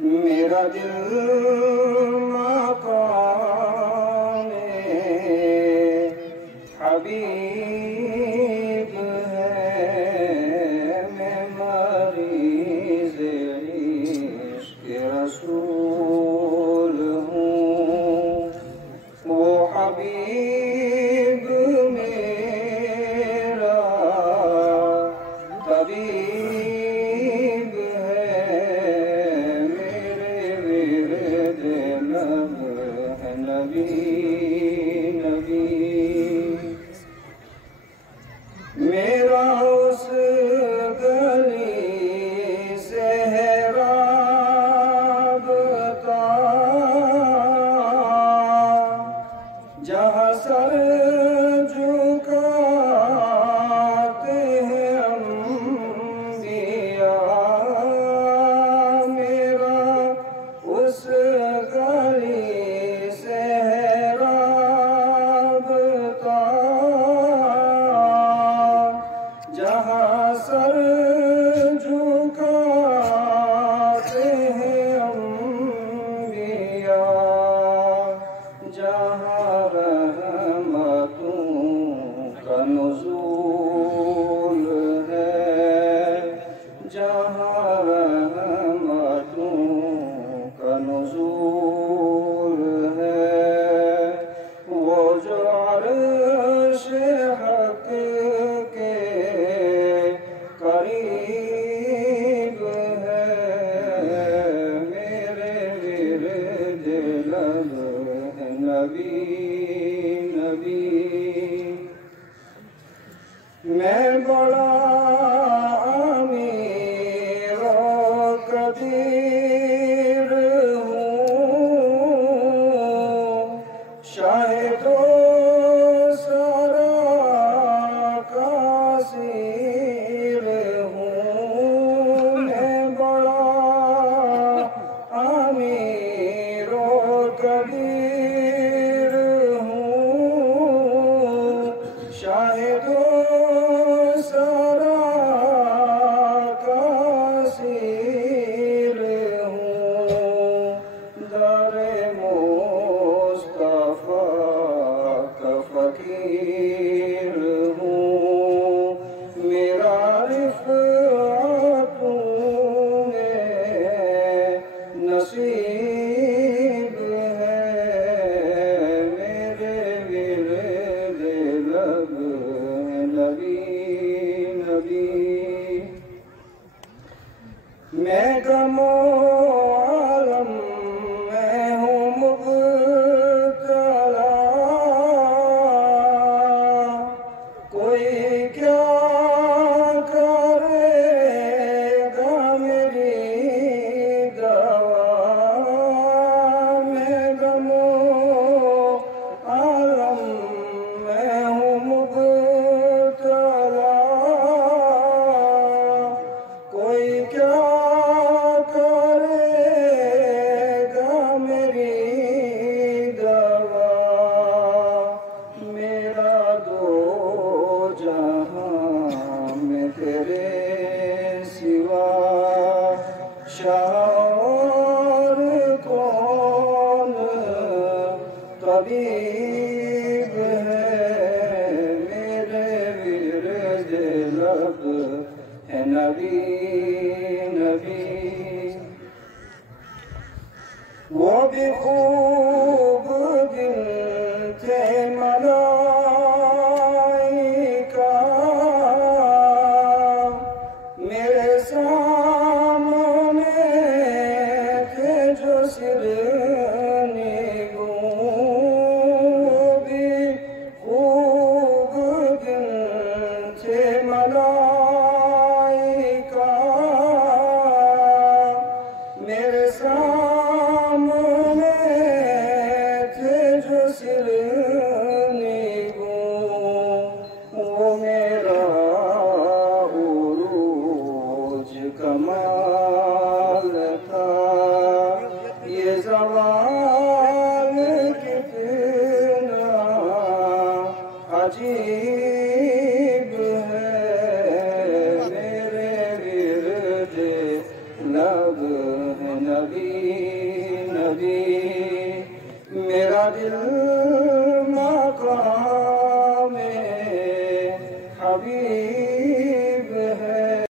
میرا دل مقام حبیب ہے، میں مریض عشق رسول ہوں، وہ حبیب میرا طبیب ہے، میرے ورد لب ہے نبی نبی، میرا اس گلی سے ہے رابطہ جہاں سر جھکاتے ہیں انبیاء، میرا اس گلی سے ہے رابطہ جہاں سر جھکاتے ہیں انبیاء، جہاں رحمتوں کا نزول ہے، جہاں رحمتوں کا نزول ہے، وہ جو عرش حق کے قریب ہے، میرے ورد لب ہے نبی نبی، میں بڑا امیر و قدیر ہوں، شاہد و سرا کا سیر ہوں، میں بڑا امیر و قدیر ہوں، شاہد و سرا کا سیر ہوں، در مصطفیٰ کا فقیر ہوں، میرا رفعتوں میں نصیب ہے، میرے ورد لب ہے نبی نبی، میں غم و عالم میں ہوں مبتلا، کوئی کیا کرے گا میری دوا، میں غم و عالم میں ہوں مبتلا، کوئی کیا کرے گا میری دوا، میرا دو جہاں میں تیرے سوا شاہ اور کون طبیب ہے، میرے ورد لب ہے نبی نبی، وہ بھی خوب دن تھے ملائکہ، میرے سامنے تھے جو سر نگوں، وہ بھی خوب دن تھے ملائکہ، میرے سامنے تھے جو سر نگوں، وہ میرا عروج کمال تھا، یہ زوال کتنا عجیب ہے، میرے ورد لب ہے نبی نبی میرا دل مقام حبیب